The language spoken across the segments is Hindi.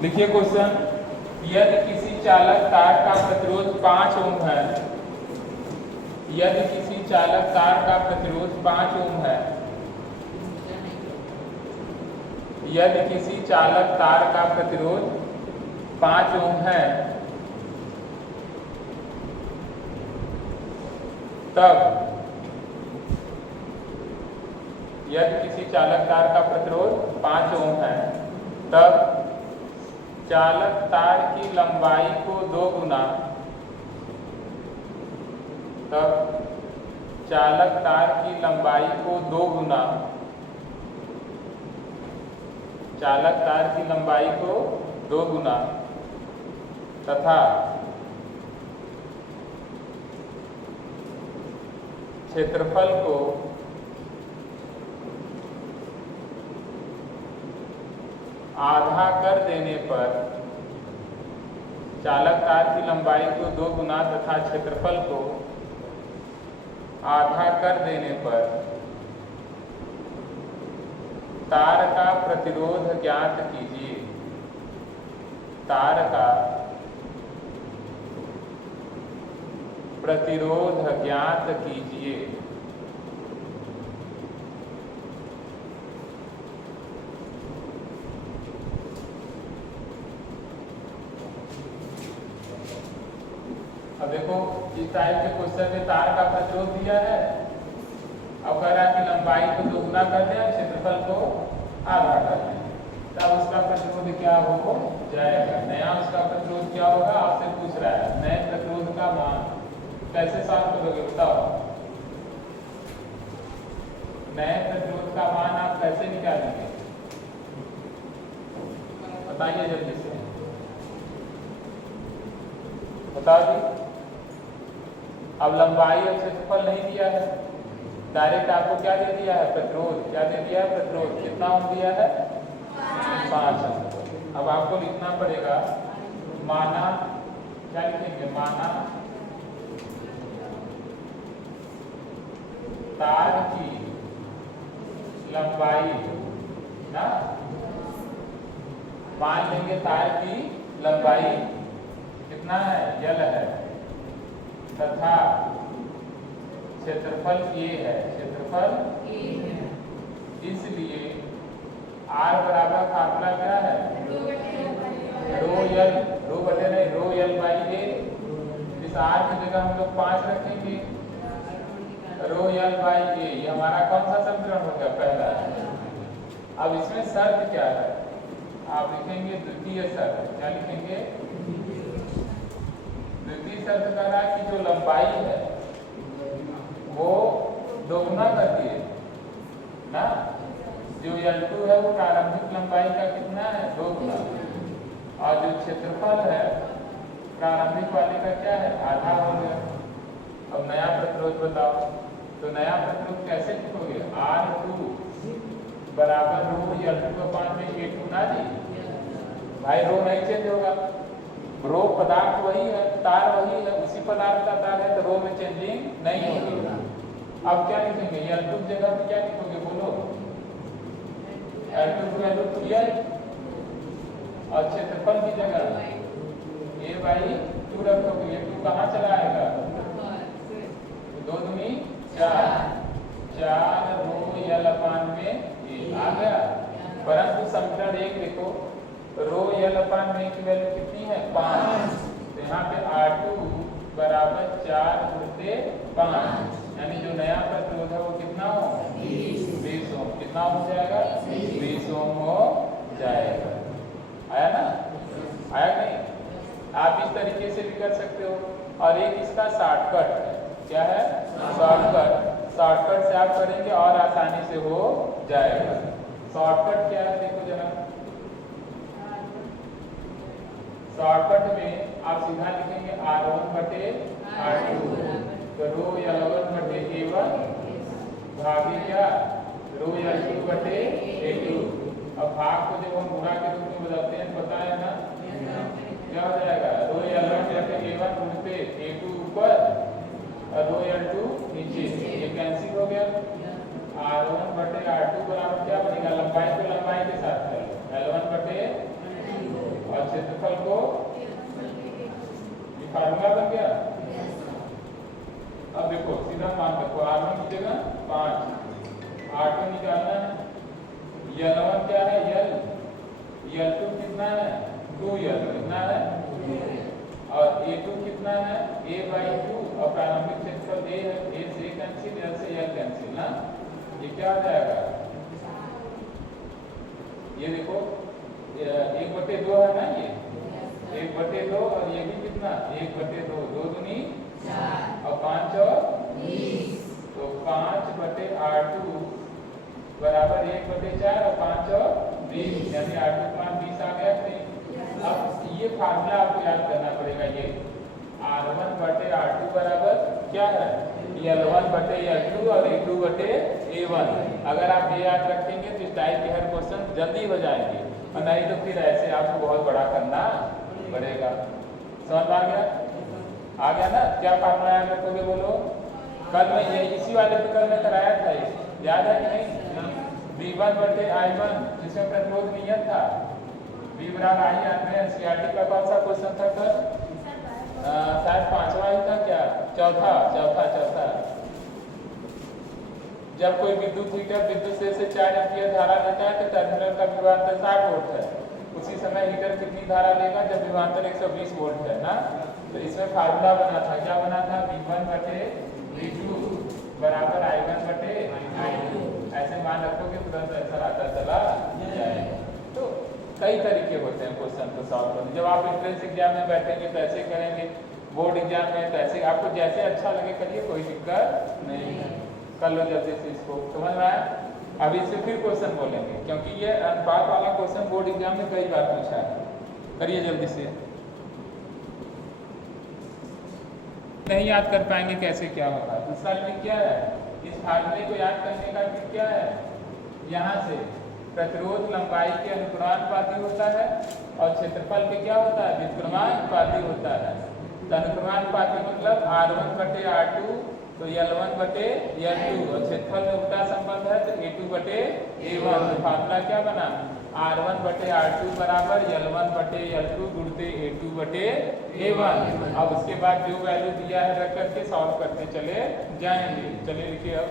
देखिए क्वेश्चन, यदि किसी चालक तार का प्रतिरोध 5 ओम है, यदि किसी चालक तार का प्रतिरोध 5 ओम है, यदि किसी चालक तार का प्रतिरोध 5 ओम है, तब यदि किसी चालक तार का प्रतिरोध 5 ओम है, तब चालक तार की लंबाई को 2 गुना, तब चालक तार की लंबाई को 2 गुना, चालक तार की लंबाई को 2 गुना तथा क्षेत्रफल को आधा कर देने पर, चालक तार की लंबाई को 2 गुना तथा क्षेत्रफल को आधा कर देने पर तार का प्रतिरोध ज्ञात कीजिए। तार का प्रतिरोध ज्ञात कीजिए। अब देखो, इस टाइप के क्वेश्चन में तार का प्रतिरोध दिया है, अब कह रहा है कि लंबाई को 2 गुना कर दें, क्षेत्रफल को आधा कर दें, तब उसका प्रतिरोध क्या हो जाएगा। नया उसका प्रतिरोध क्या होगा, आपसे पूछ रहा है। नए प्रतिरोध का मान कैसे सॉल्व करोगे बताओ। नए प्रतिरोध का मान आप कैसे निकालेंगे, बताइए जल्दी से, बताओ जी। अब लंबाई और क्षेत्रफल नहीं दिया है, डायरेक्ट आपको क्या दे दिया है, प्रतिरोध। क्या दे दिया है, प्रतिरोध। कितना ओम दिया है, 5 ओम। अब आपको लिखना पड़ेगा, माना, क्या लिखेंगे, माना तार की लंबाई ना, मान लेंगे तार की लंबाई कितना है, यल है, तथा क्षेत्रफल ए है, क्षेत्रफल ए है। इसलिए R बराबर फार्मूला क्या है, रो यल, रो बटे नहीं, रो यल बाई ए। इस R की जगह हम लोग 5 रखेंगे, रो यल बाई ए। ये हमारा कौन सा समीकरण हो गया, पहला। अब इसमें शर्त क्या है, आप लिखेंगे द्वितीय शर्त। क्या लिखेंगे, द्वितीय शर्त कह रहा है कि जो लंबाई है वो 2 गुना कर दिए ना, जो L2 है वो प्रारंभिक लंबाई का कितना है, 2 गुना, और जो क्षेत्रफल है प्रारंभिक वाले का क्या है, आधा हो गया। अब नया प्रतिरोध बताओ, तो नया प्रतिरोध कैसे लिखोगे, R2 बराबर रो L2 का 5 में A2 ना जी, भाई रो नहीं चेंज होगा, रो पदार्थ वही है, तार वही है, उसी पदार्थ का तार है, तो रो में चेंजिंग नहीं होगी। अब क्या लिखेंगे, L2 की जगह पे क्या लिखोगे, बोलो, L2 को L2 L, और क्षेत्रफल की जगह A बाई 2 रखोगे। ये 2 कहाँ चला आएगा, 2 दूनी 4, 4 रो L अपान में A आ गया। परंतु समीकरण 1 देखो, रो L अपान में की वैल्यू कितनी है, 5, तो यहाँ पे R2 बराबर 4 गुणित 5, यानी जो नया प्रतिरोध है वो कितना हो, 20 ओम। कितना हो जाएगा, 20 ओम हो जाएगा। आया ना, आया नहीं। आप इस तरीके से भी कर सकते हो, और एक इसका शॉर्टकट है। क्या है, शॉर्टकट। शॉर्टकट से आप करेंगे और आसानी से हो जाएगा। शॉर्टकट क्या है, देखो जरा, शॉर्टकट में आप सीधा लिखेंगे R1 बटे R2, तो रो L1 बटे A1 भागी क्या, रो L2 बटे A2। अब भाग को जब हम गुणा के रूप में बदलते हैं, पता है ना क्या हो जाएगा, रो L1 बटे A1 गुणित A2 ऊपर और रो L2 नीचे, ये कैंसिल हो गया। R1 बटे R2 बराबर क्या बनेगा, लंबाई को लंबाई के साथ कर लो, L1 बटे क्षेत्रफल को, ये फार्मूला बन गया। अब देखो सीधा मान रखो, R1 की जगह 5, R2 निकालना है, L1 क्या है L, L2 कितना है 2L कितना है, और A2 कितना है A/2, और प्रारंभिक क्षेत्रफल A है, A से कैंसिल, L से L कैंसिल ना, ये क्या हो जाएगा, ये देखो 1/2 है ना, ये 1/2, और ये भी कितना 1/2, 2 दूनी 4 और 5 और 20, तो 5/R2 बराबर 1/4 और 5 और 20, यानी R2 का मान 20 आ गया कि नहीं। अब ये फार्मूला आपको याद करना पड़ेगा, ये R1/R2 बराबर क्या है L1/L2 और A2/A1। अगर आप ये याद रखेंगे तो इस टाइप के हर क्वेश्चन जल्दी हो जाएंगे, और नहीं तो फिर ऐसे आपको बहुत बड़ा करना पड़ेगा। समझ आ गया ना, क्या फार्मूला याद रखोगे बोलो। कल मैं ये इसी वाले पे कल मैं कराया था, ये याद है कि नहीं, V1/I1 जिसमें प्रतिरोध नियत था, V बराबर I याद में एनसीईआरटी का कौन सा क्वेश्चन था कल, शायद 5वां ही था क्या, चौथा। जब कोई विद्युत हीटर विद्युत से 4 एम्पीयर धारा लेता है तो टर्मिनल का विभवांतर 60 वोल्ट है, उसी समय हीटर कितनी धारा लेगा जब विभवांतर 120 वोल्ट है ना। तो इसमें फार्मूला बना था, क्या बना था, V1/V2 बराबर I1/I2, ऐसे मान रखोगे तुरंत आंसर आता चला जाएगा। तो कई तरीके होते हैं क्वेश्चन को सॉल्व करने, जब आप एंट्रेंस एग्जाम में बैठेंगे तो ऐसे करेंगे, बोर्ड एग्जाम में तो ऐसे, आपको जैसे अच्छा लगे करिए, कोई दिक्कत नहीं है, कर लो जल्दी से इसको। समझ में आया। अभी इससे फिर क्वेश्चन बोलेंगे, क्योंकि ये अनुपात वाला क्वेश्चन बोर्ड एग्जाम में कई बार पूछा है, करिए जल्दी से। नहीं याद कर पाएंगे कैसे क्या होगा, दूसरा ट्रिक क्या है, इस फार्मूले को याद करने का ट्रिक क्या है, यहाँ से प्रतिरोध लंबाई के अनुक्रमानुपाती होता है और क्षेत्रफल के क्या होता है, व्युत्क्रमानुपाती होता है। तो अनुक्रमानुपाती मतलब R1/R2 तो L1/L2, और क्षेत्रफल में उल्टा संबंध है तो A2/A1। तो फार्मूला क्या बना, R1/R2 बराबर L1/L2 गुणते A2/A1। अब उसके बाद जो वैल्यू दिया है रख करके सॉल्व करते चले जाएंगे। चलिए लिखिए, अब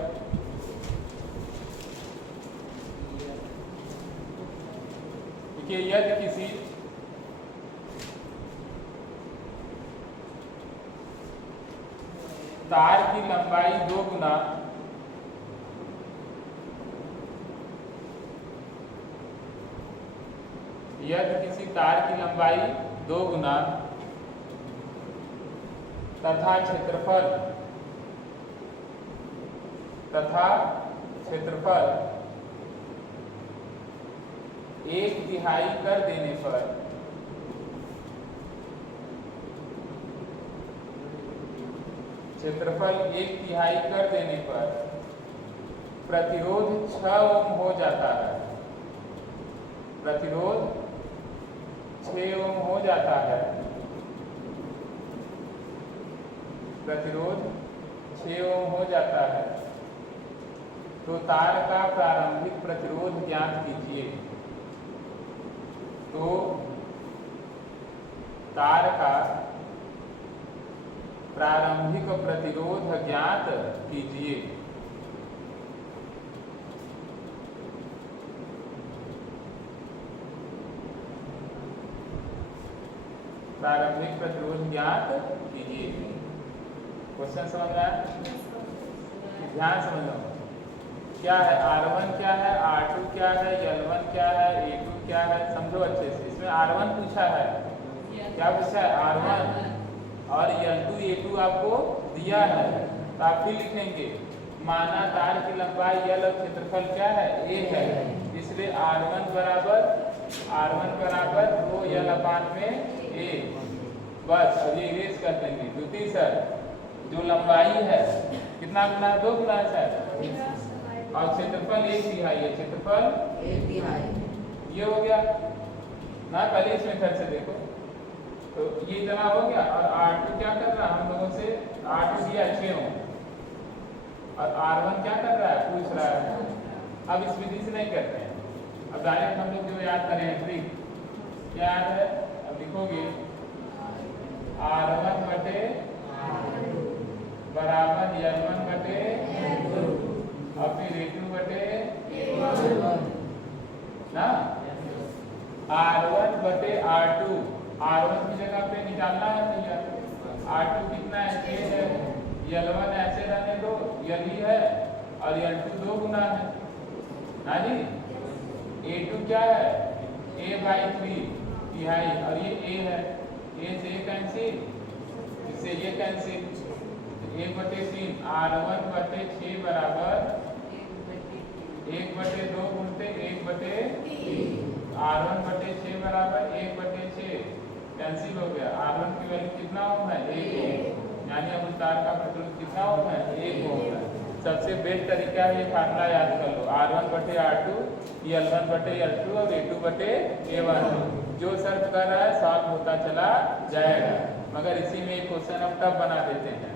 देखिए, यदि किसी तार की लंबाई 2 गुना यदि किसी तार की लंबाई 2 गुना तथा क्षेत्रफल 1/2 कर देने पर क्षेत्रफल 1/2 कर देने पर प्रतिरोध 6 ओम हो जाता है, प्रतिरोध 6 ओम हो जाता है, प्रतिरोध 6 ओम हो जाता है। तो तार का प्रारंभिक प्रतिरोध ज्ञात कीजिए। तो तार का प्रारंभिक प्रतिरोध ज्ञात कीजिए। प्रारंभिक प्रतिरोध ज्ञात कीजिए। क्वेश्चन समझ रहा है, ध्यान समझो, क्या है R1 क्या है, R2 क्या है, L1 क्या है, A2 क्या है, समझो अच्छे से। इसमें R1 पूछा है, क्या पूछा है R1, और L2 A2 आपको दिया है, तो आप फिर लिखेंगे माना तार की लंबाई L और क्षेत्रफल क्या है A है, इसलिए R1 बराबर 2L/A। बस अब ये इरेज कर देंगे। द्वितीय सर जो लंबाई है कितना गुना, 2 गुना है सर, और क्षेत्रफल 1/2 है, क्षेत्रफल 1/2 ये हो गया ना। पहले इसमें फिर से देखो, तो ये इतना हो गया, और R2 क्या कर रहा है, हम लोगों से R2 दिया 6 ओम, और R1 क्या कर रहा है, पूछ रहा है। अब इस विधि से नहीं करते हैं, अब डायरेक्ट हम लोग जो याद करें ट्रिक, क्या है? अब लिखोगे R1 बटे बराबर L1 बटे और फिर A2 बटे ना R1 बटे R2। R1 की जगह पे निकालना है भैया। R2 कितना है? 6 है। L1 ऐसे रहने दो, L ही है और L2 दो गुना है। हाँ जी। A2 क्या है? A/3 तिहाई और ये A है। A से A कैंसिल, इससे ये कैंसिल, 1/3। R1 बटे 6 बराबर 1/2 गुणते 1/3। R1 बटे 6 बराबर 1/6 कैंसिल हो गया। R1 की वैल्यू कितना ओम है? 1 ओम। यानी अब उस तार का प्रतिरोध कितना ओम है? 1 ओम है। सबसे बेस्ट तरीका है, ये फार्मूला याद कर लो। R1 बटे R2, L1 बटे L2 और A2 बटे A1। जो सर्फ कर रहा है सॉल्व होता चला जाएगा। मगर इसी में एक क्वेश्चन अब तब बना देते हैं,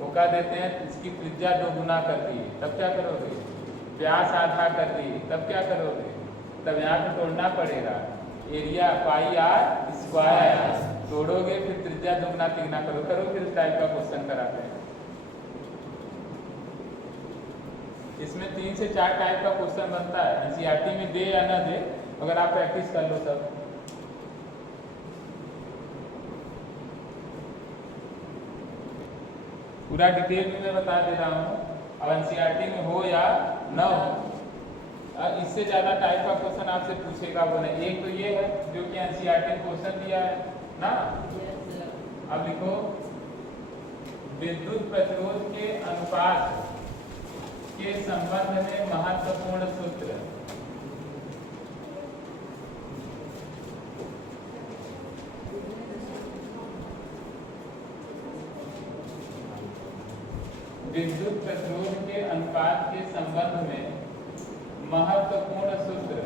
वो क्या देते हैं, इसकी त्रिज्या 2 गुना कर दी, तब क्या करोगे? व्यास आधा कर दी, तब क्या करोगे? तब यहाँ पे तोड़ना पड़ेगा। एरिया पाई आर स्क्वायर तोड़ोगे, फिर त्रिज्या 2 गुना 3 गुना करो फिर इस टाइप का क्वेश्चन कराते हैं। इसमें 3 से 4 टाइप का क्वेश्चन बनता है। एनसीईआरटी में दे या ना दे, अगर आप प्रैक्टिस कर लो सब। पूरा डिटेल में मैं बता दे रहा हूँ, अब एनसीईआरटी में हो या ना हो। इससे ज़्यादा टाइप का क्वेश्चन आपसे पूछेगा वो नहीं। एक तो ये है जो कि एनसीईआरटी क्वेश्चन दिया है ना। अब लिखो विद्युत प्रतिरोध के अनुपात के संबंध में महत्वपूर्ण सूत्र। विद्युत प्रतिरोध के अनुपात के संबंध में महत्वपूर्ण सूत्र।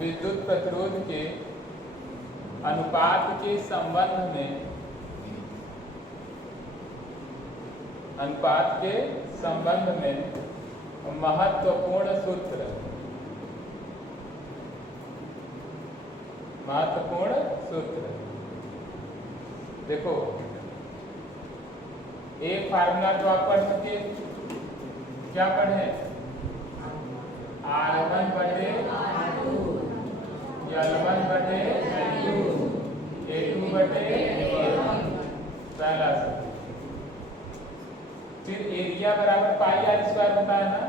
विद्युत प्रतिरोध के अनुपात के संबंध में महत्वपूर्ण सूत्र। देखो एक फार्मूला तो आप पढ़ चुके, क्या पढ़े? R1 बटे L1 बटे A2 बटे पहला सूत्र। फिर एरिया बराबर पाई आर स्क्वायर होता है ना।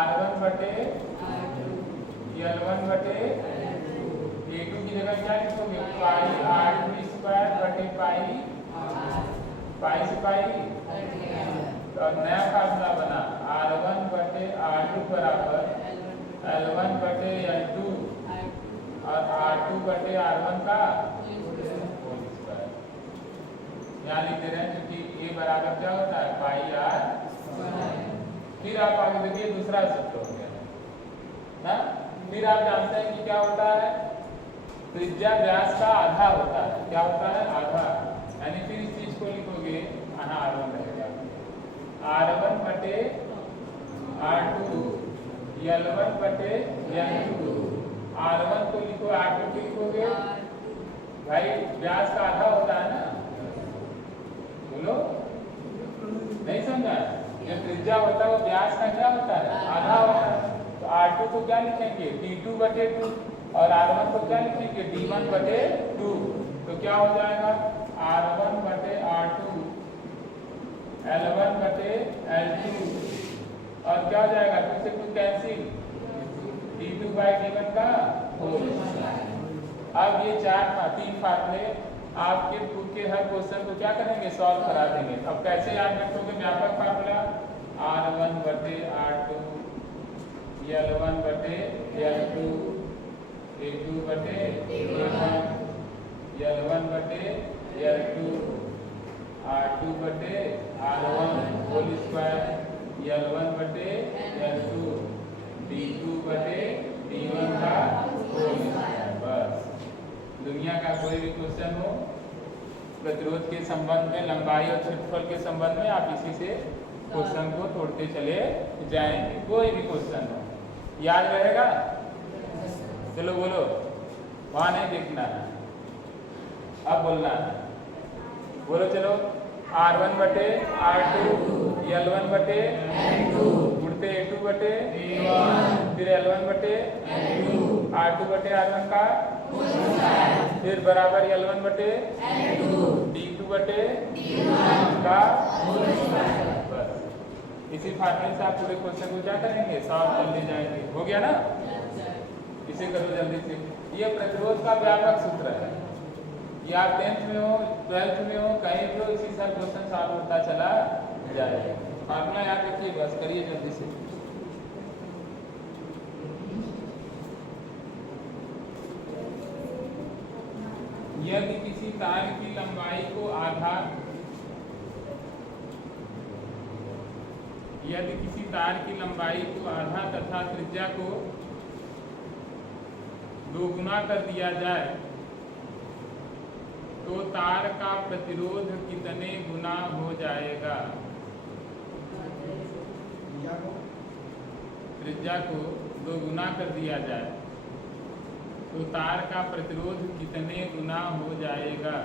R1 बटे L1 बटे A2 की जगह क्या लिखोगे? पाई R2 स्क्वायर बटे पाई से पाई। तो नया फार्मूला बना R1 बटे R2 बराबर L1 बटे L2 और R2 बटे R1 का होल स्क्वायर। यहाँ लिख दे रहे हैं क्योंकि A बराबर क्या होता है? पाई आर। फिर आप आगे देखिए दूसरा सूत्र हो गया ना। फिर आप जानते हैं कि क्या होता है? त्रिज्या व्यास का आधा होता है। क्या होता है? आधा। यानी फिर इस चीज को लिखोगे, यहाँ R1 रहेगा, R1 बटे R2 L1 बटे L2। R1 को लिखो, R2 को लिखोगे, भाई व्यास का आधा होता है ना। बोलो, नहीं समझा? जो त्रिज्या होता है वो व्यास का क्या होता है? आधा होता है। तो R2 को क्या लिखेंगे? D2 बटे 2 और R1 को क्या लिखेंगे? D1 बटे 2। तो क्या हो जाएगा? R1 बटे R2 L1 बटे L2 और क्या हो जाएगा? 2 से 2 कैंसिल, D2 बाई D1 का होल। अब ये 3 फार्मूले आपके बुक के हर क्वेश्चन को क्या करेंगे? सॉल्व करा देंगे। अब कैसे याद रखोगे? व्यापक फार्मूला R1 बटे R2 L1 बटे L2 A2 बटे A1 L1 बटे L2 R2 बटे R1 होल स्क्वायर L1 बटे L2 D2 बटे D1 का होल स्क्वायर। बस दुनिया का कोई भी क्वेश्चन हो प्रतिरोध के संबंध में, लंबाई और क्षेत्रफल के संबंध में आप इसी से क्वेश्चन को तोड़ते चले जाएंगे। कोई भी क्वेश्चन हो याद रहेगा। चलो बोलो, वहां नहीं देखना है, अब बोलना है। बोलो चलो, R1 बटे R2, L1 बटे उड़ते A2 बटे फिर L1 बटे R2 बटे R1 का फिर बराबर L1 बटे D2 बटे का। बस इसी फॉर्मूले से आप पूरे क्वेश्चन को क्या करेंगे, सॉल्व कर ले जाएंगे। हो गया ना, इसे करो जल्दी से। ये प्रतिरोध का व्यापक सूत्र है। ये आप 10th में हो, 12th में हो, कहीं भी हो, इसी से क्वेश्चन सॉल्व होता चला जाएगा। फॉर्मूला याद रखिए, बस करिए जल्दी से। यदि किसी तार की लंबाई को आधा तथा त्रिज्या को 2 गुना कर दिया जाए तो तार का प्रतिरोध कितने गुना हो जाएगा। त्रिज्या को 2 गुना कर दिया जाए तो तार का प्रतिरोध कितने गुना हो जाएगा।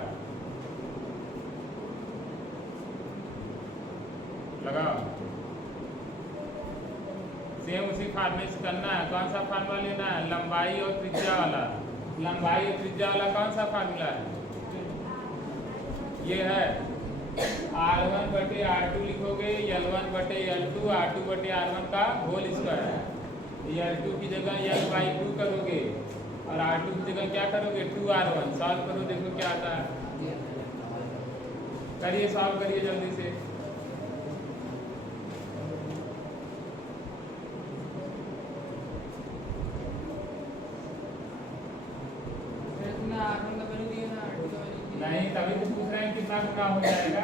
लगाओ। सेम उसी फार्मूले से करना है। कौन सा फार्मूला लेना है, लंबाई और त्रिज्या वाला। लंबाई और त्रिज्या वाला कौन सा फार्मूला है, ये है R1 बटे R2 लिखोगे, L1 बटे L2, R2 बटे R1 का होल स्क्वायर। L2 की जगह L/2 करोगे और R2 की जगह क्या करोगे 2R1। सॉल्व करो, देखो क्या आता है। करिए, सॉल्व करिए जल्दी से। नहीं, तभी तो पूछ रहे हैं कितना गुना हो जाएगा।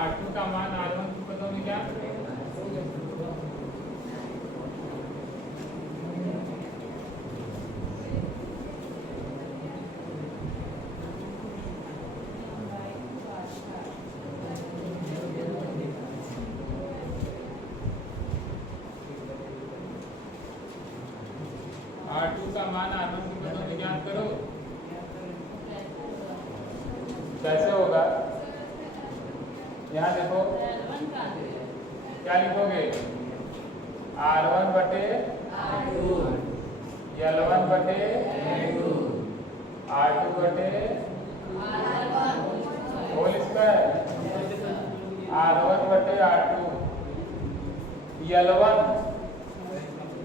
R2 का मान R1 की पदों में क्या, R2 का मान R1 की पदों में ज्ञात करो। कैसे होगा, यहाँ देखो क्या लिखोगे, R1 बटे L1 बटे R2 बटे होल स्क्वायर, R1 बटे R2, L1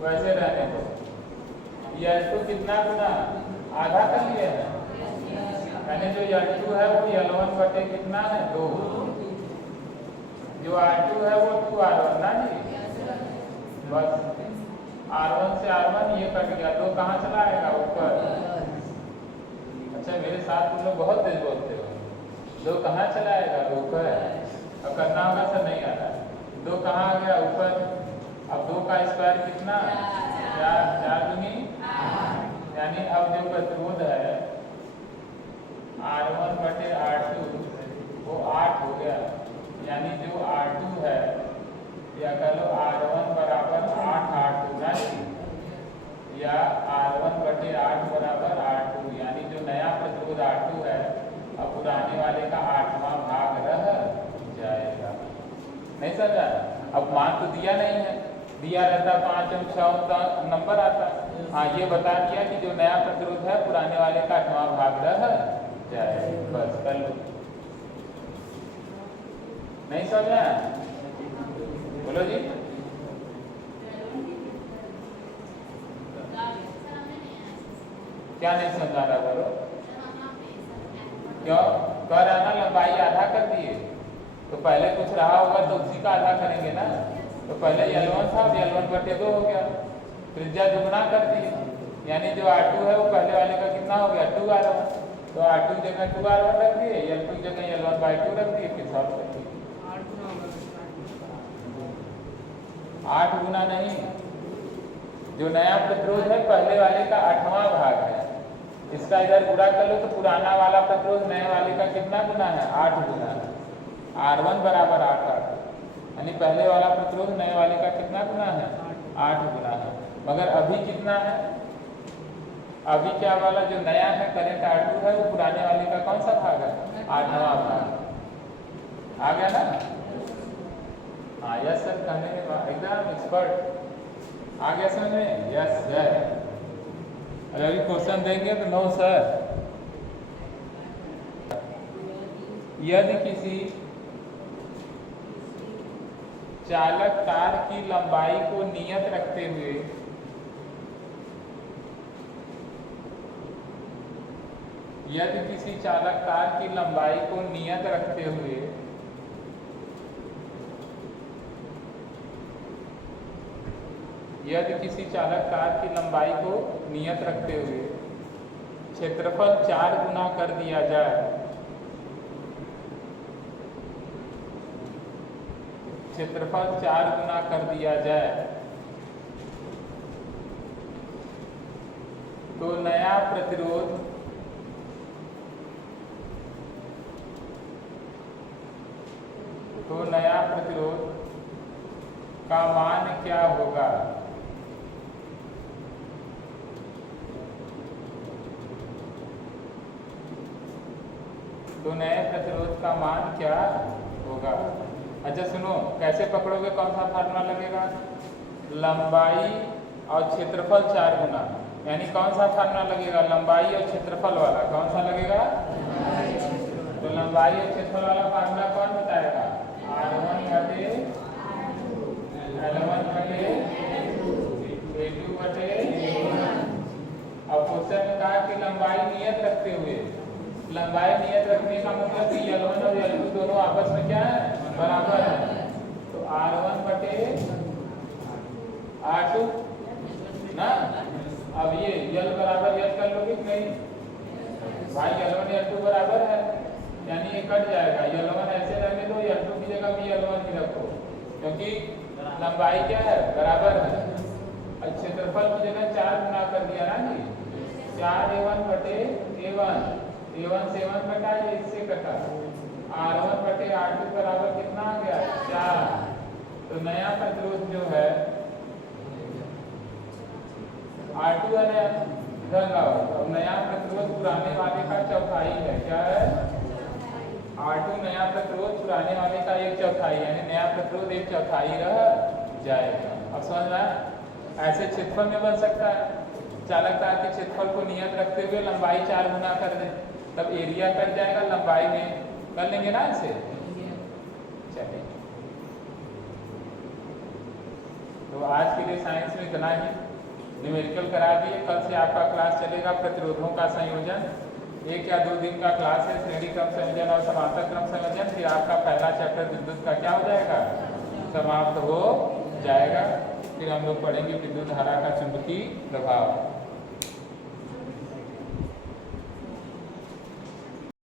वैसे रहने दो। L2 कितना गुना, आधा कर लिया है, यानी जो L2 है वो L1 बटे कितना है 2, जो R2 है वो 2R1 ना जी। बस R1 से R1 ये कट गया, 2 कहाँ चला आएगा, ऊपर। अच्छा मेरे साथ तुम लोग बहुत तेज बोलते हो। 2 कहाँ चला आएगा, ऊपर। अब करना होगा सर, नहीं आ रहा। 2 कहाँ आ गया, ऊपर। अब 2 का स्क्वायर कितना, 4 दूनी, यानी अब जो प्रतिरोध है R1 बटे R2 वो 8 हो गया। यानी जो R2 है, या कह लो R1 बराबर 8 होना चाहिए, या R1 बटे 8 बराबर 8, यानी जो नया प्रतिरोध R2 है अब पुराने वाले का 8वां भाग रह जाएगा। नहीं समझा। अब मान तो दिया नहीं है, दिया रहता 5 और 6 नंबर आता। हाँ, ये बता दिया कि जो नया प्रतिरोध है पुराने वाले का 8वां भाग रह जाए। बस कर लो। नहीं समझा, बोलो जी। क्या नहीं समझा रहा, बोलो। क्यों कर रहा ना, लंबाई आधा कर दिए तो पहले कुछ रहा होगा तो उसी का आधा करेंगे ना। तो पहले L1 था, L1 बटे 2 हो गया, त्रिज्या दुगुना कर दी, यानी जो R2 है वो पहले वाले का कितना हो गया 2R1। तो R2 जगह 2R1 रख दिए, L2 जगह L1/2 रख दिए, फिर सॉल्व कर दिए। 8 गुना नहीं, जो नया प्रतिरोध है पहले वाले का 8वां भाग है, इसका इधर गुणा कर लो तो पुराना वाला प्रतिरोध नए वाले का कितना गुना है? 8 गुना है। R1 बराबर 8 यानी पहले वाला प्रतिरोध नए वाले का कितना गुना है? 8 गुना है। मगर अभी कितना है? अभी क्या वाला जो नया है करंट R2 है वो पुराने वाले का कौन सा भाग है? 8वां भाग। आ गया ना? हाँ यस सर कहने में एकदम एक्सपर्ट। आ गया समझ में? Yes sir. अगर क्वेश्चन देंगे तो नो सर। यदि किसी चालक तार की लंबाई को नियत रखते हुए क्षेत्रफल 4 गुना कर दिया जाए, तो नया प्रतिरोध का मान क्या होगा? तो नए प्रतिरोध का मान क्या होगा? अच्छा सुनो, कैसे पकड़ोगे? कौन सा फार्मूला लगेगा? लंबाई और क्षेत्रफल 4 गुना, यानी कौन सा फार्मूला लगेगा? लंबाई और क्षेत्रफल वाला। कौन सा लगेगा? तो लंबाई और क्षेत्रफल वाला फार्मूला कौन बताएगा? R1 बटे L1 बटे A2 बटे। अब क्वेश्चन में कहा कि लंबाई नियत रखते हुए, लंबाई नियत रखने का मतलब कि L1 और L2 दोनों आपस में क्या है? बराबर है। तो R1 बटे R2 ना। अब ये L बराबर L कर लोगे कि नहीं भाई? L1 L2 बराबर है, यानी ये कट जाएगा। L1 ऐसे रहने दो, L2 की जगह भी L1 ही रखो, क्योंकि लंबाई क्या है? बराबर है। और क्षेत्रफल की जगह 4 गुना कर दिया ना जी। 4A1 बटे A1, A1 से 1 कटा, ये इससे कटा। R1 बटे R2 बराबर कितना आ गया? 4। तो नया प्रतिरोध जो है R2 है ना, इधर लाओ। अब नया प्रतिरोध पुराने वाले का चौथाई है। क्या है? R2 नया प्रतिरोध पुराने वाले का 1/4, यानी नया प्रतिरोध 1/4 रह जाएगा। अब समझ रहा है? ऐसे क्षेत्रफल में बन सकता है। चालक तार के क्षेत्रफल को नियत रखते हुए लंबाई 4 गुना कर दें, तब एरिया कट जाएगा, लंबाई में कर लेंगे ना ऐसे। चलिए, तो आज के लिए साइंस में इतना ही। न्यूमेरिकल करा दिए। कल से आपका क्लास चलेगा प्रतिरोधों का संयोजन। 1 या 2 दिन का क्लास है, श्रेणी क्रम संयोजन और समांतर क्रम संयोजन। फिर आपका पहला चैप्टर विद्युत का क्या हो जाएगा? समाप्त हो जाएगा। फिर हम लोग पढ़ेंगे विद्युत धारा का चुंबकीय प्रभाव।